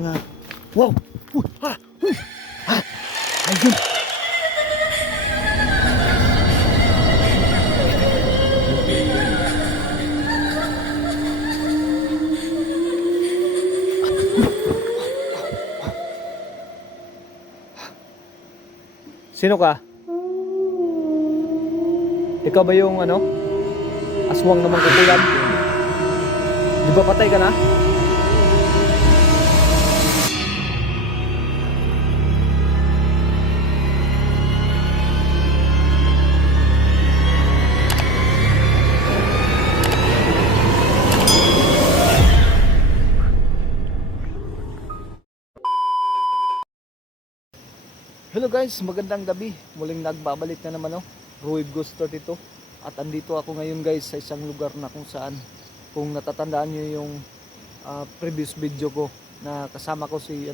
Nga. Wow! Uy! Ha! Uy! Ha! Ayun! Sino ka? Ikaw ba yung aswang naman kukulam? Di ba patay ka na? Hello guys, magandang gabi. Muling nagbabalik na naman Ruib Ghost 32. At andito ako ngayon guys sa isang lugar na kung saan, kung natatandaan nyo yung previous video ko na kasama ko si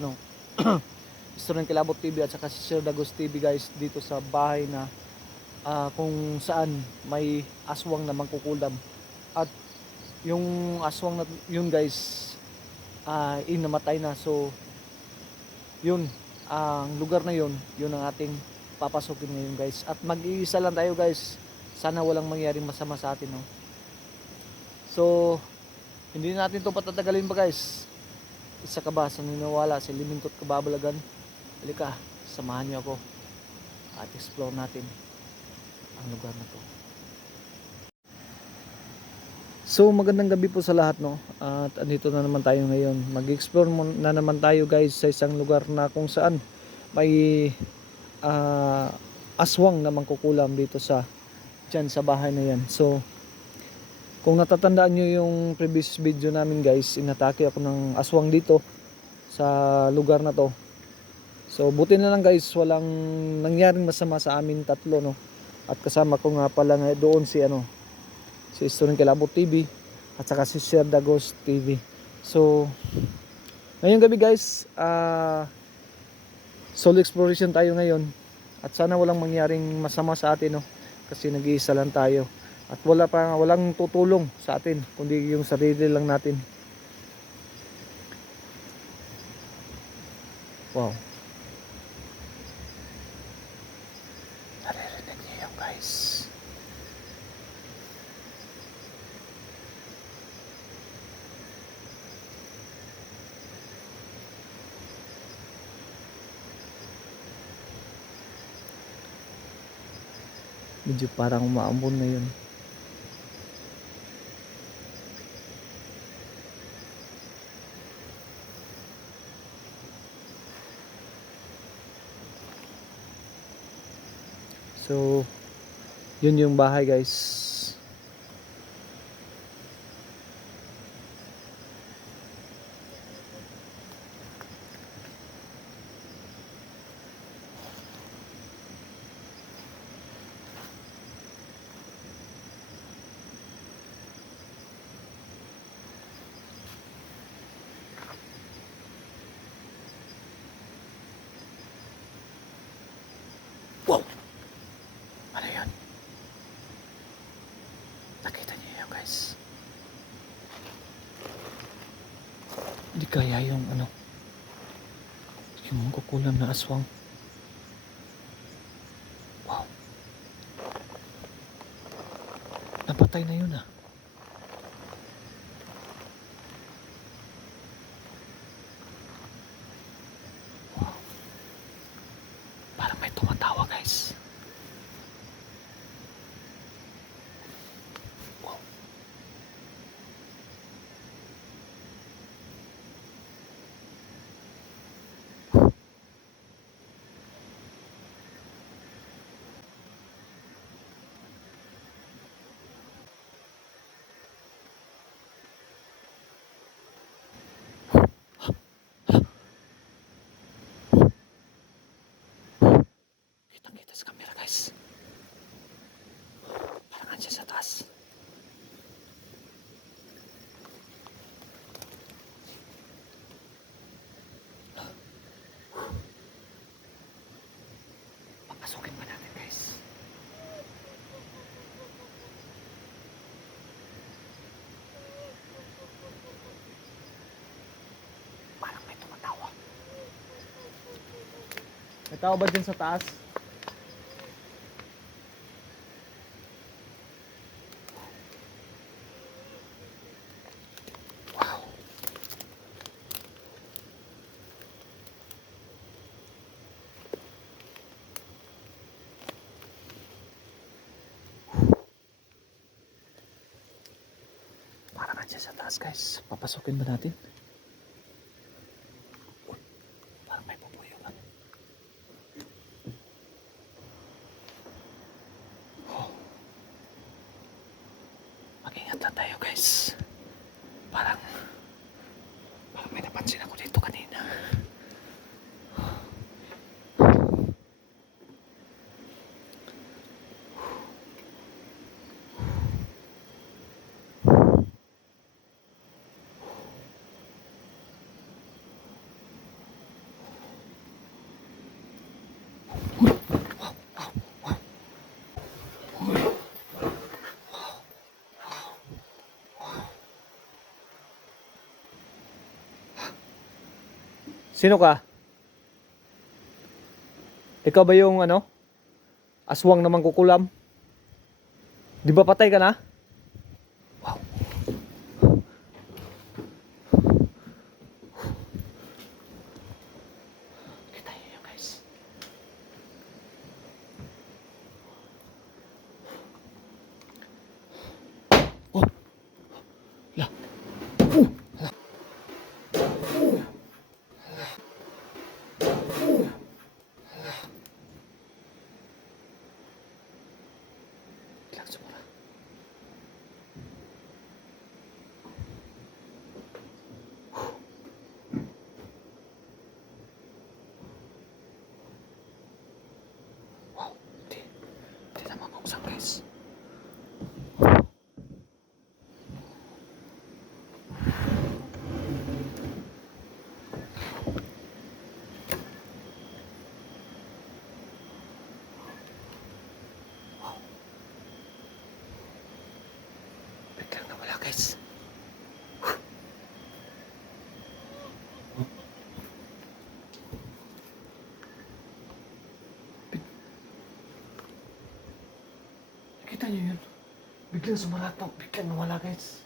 Historing Kilabot TV at saka si Sir Dagos TV guys, dito sa bahay na kung saan may aswang na mangkukulam. At yung aswang na yun guys, namatay na. So yun, ang lugar na yun ang ating papasukin ngayon guys. At mag-iisa lang tayo guys. Sana walang mangyaring masama sa atin So hindi natin to patatagalin ba guys. Isa ka ba sa naniniwala sa limintot kababalagan? Halika, samahan niyo ako at explore natin ang lugar na to. So magandang gabi po sa lahat At andito na naman tayo ngayon. Mag-explore na naman tayo guys sa isang lugar na kung saan may aswang na mangkukulam dito dyan sa bahay na yan. So kung natatandaan nyo yung previous video namin guys, inatake ako ng aswang dito sa lugar na to. So buti na lang guys, walang nangyaring masama sa amin tatlo At kasama ko nga pala doon si Historing Kilabot TV at saka si Sir Dagos TV. So ngayong gabi guys, solo exploration tayo ngayon. At sana walang mangyaring masama sa atin kasi nag-iisa lang tayo. At walang tutulong sa atin kundi yung sarili lang natin. Wow. Naririnig niyo yun guys. Medyo parang umaambon na yun. So yun yung bahay guys. Wow! Ano yun? Nakita niyo yun guys? Hindi kaya yung yung kukulam na aswang. Wow! Napatay na yun Wow! Parang may tumatawa guys. Wow! May tao ba dyan sa taas? Parang andyan sa taas guys. Papasukin ba natin? Uy, parang may pupuyo lang. Oh. Mag-ingat lang tayo guys. Parang may napansin ako dito kanina. Sino ka? Ikaw ba yung aswang na mangkukulam? Di ba patay ka na? Wow. Kita niyo yun guys. Oh. La. La. Lang sumura. Wow, di naman buksan guys. Wow. Biglang nawala guys. Nakita niyo yun? Biglang sumalatok, biglang nawala guys.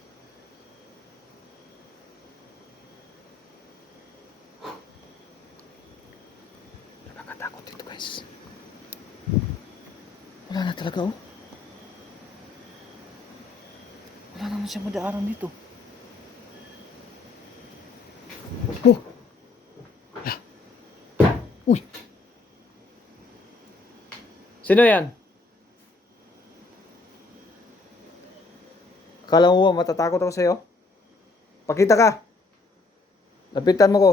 Nakakatakot dito guys. Wala na talaga oh. Wala naman siya madaanan dito. Oh! La. Uy! Sino yan? Akala mo ba matatakot ako sa'yo? Pakita ka! Lapitan mo ko.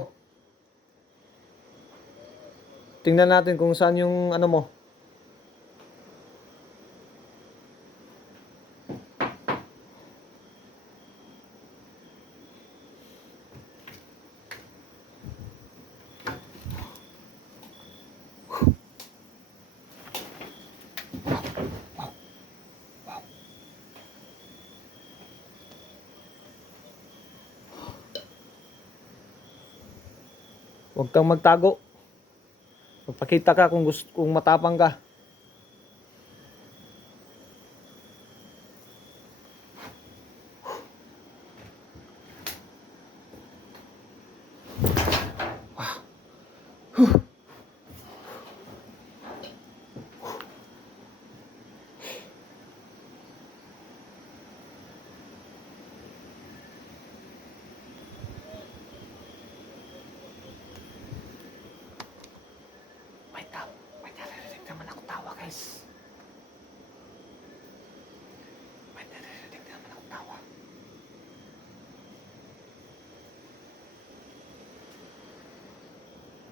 Tingnan natin kung saan yung mo. Huwag kang magtago. Magpakita ka kung matapang ka. May naririnig naman ako tawa guys. May naririnig naman ako tawa.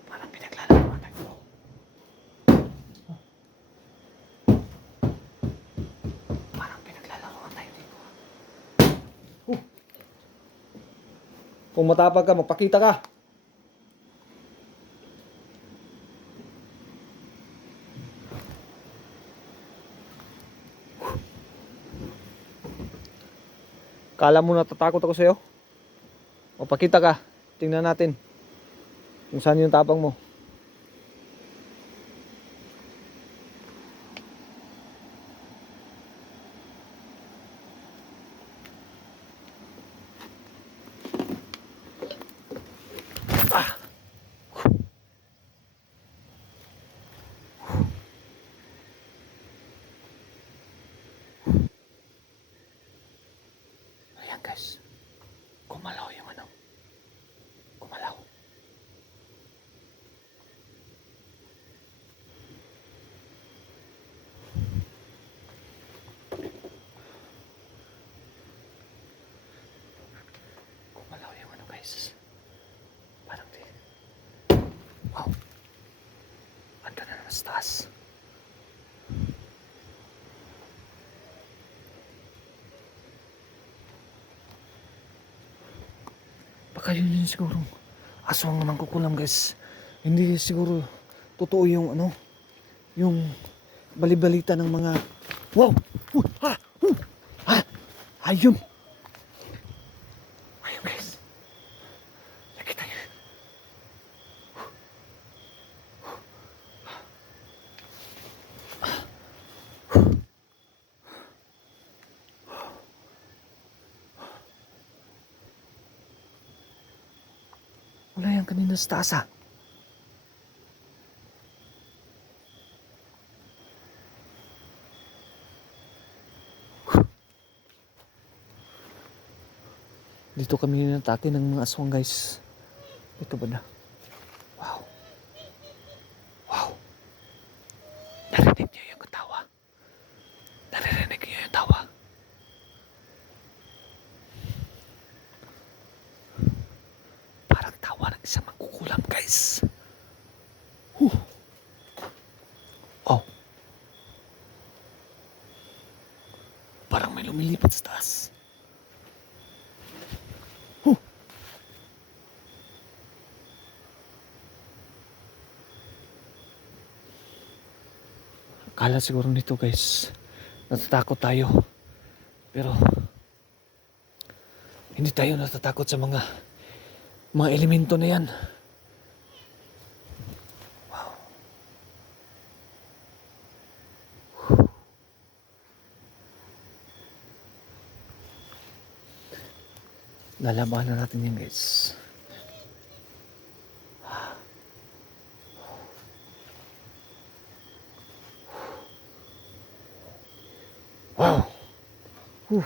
Parang pinaglalaroan ako. Parang pinaglalaroan tayo dito. Kung matapag ka, magpakita ka. Kala mo natatakot ako sa'yo? Magpakita ka. Tingnan natin kung saan yung tapang mo. Guys, gumalaw yung ano. Gumalaw. Gumalaw yung ano guys. Parang di. Wow. Ando na naman sa taas. Baka yun siguro. Aswang naman kukulam guys. Hindi siguro totoo yung ano. Yung balibalita ng mga. Wow! Ha! Ha! Ayun! Ayun guys. Nakita niyo. Wala yan kanina sa taas ah. Dito kami natake ng mga aswang guys. Ito ba na? Wow. Wow. Narinig niyo yung tawa? Naririnig niyo yung tawa? Parang tawa ng isang mangkukulam guys. Oh. Parang may lumilipat sa taas. Akala siguro nito guys, natatakot tayo. Pero hindi tayo natatakot sa mga elemento na yan. Wow. Lalabanan natin yan guys. Wow. Whew.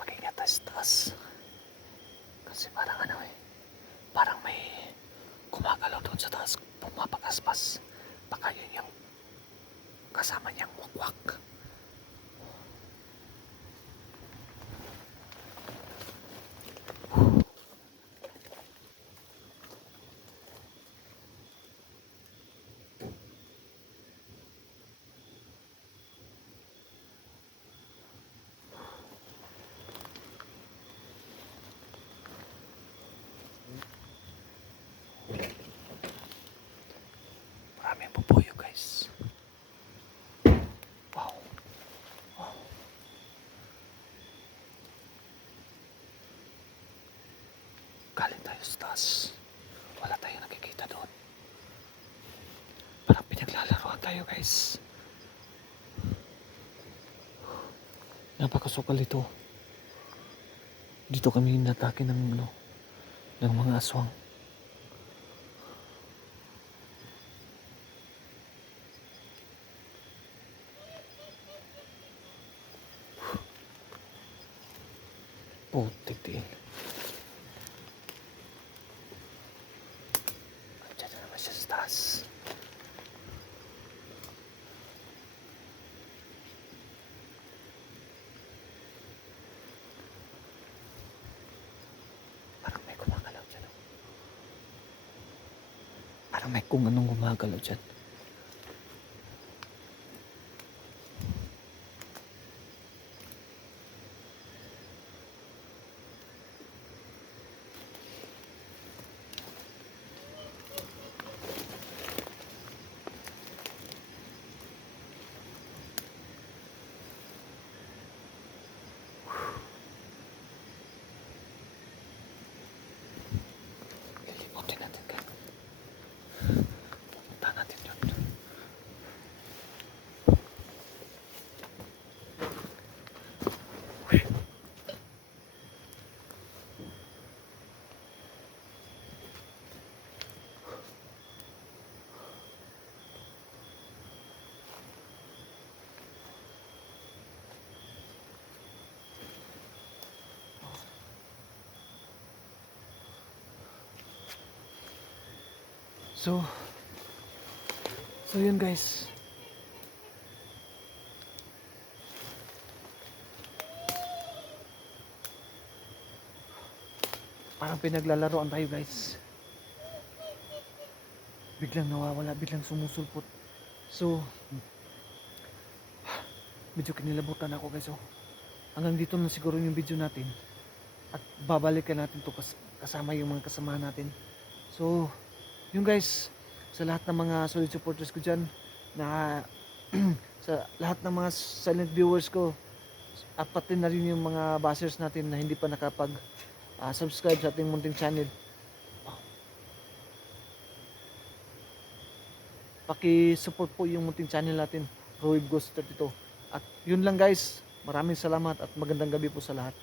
Mag-ingat tayo sa taas. Kasi parang ano eh, parang may gumagalaw doon sa taas, pumapagaspas. Baka yun yung kasama niyang wakwak. Maraming bubuyo guys. Wow. Wow. Galing tayo sa taas. Wala tayong nakikita doon. Parang pinaglalaroan tayo guys. Napakasukal ito. Dito kami natake ng ano, ng mga aswang. Putik din. Andiyan na naman siya sa taas. Parang may gumagalaw dyan. Parang may kung anong gumagalaw dyan. Lilimutin natin ka. Pupunta natin yun. So, so yun guys. Parang pinaglalaroan tayo guys. Biglang nawawala, biglang sumusulpot. So, medyo kinilabutan ako guys. Oh. Hanggang dito na siguro yung video natin. At babalikan natin to kasama yung mga kasamahan natin. So, yun guys, sa lahat ng mga solid supporters ko dyan, na sa lahat ng mga silent viewers ko, at pati na rin yung mga bashers natin na hindi pa nakapag subscribe sa ating munting channel. Paki-support po yung munting channel natin, Roib Ghost 32. At yun lang guys, maraming salamat at magandang gabi po sa lahat.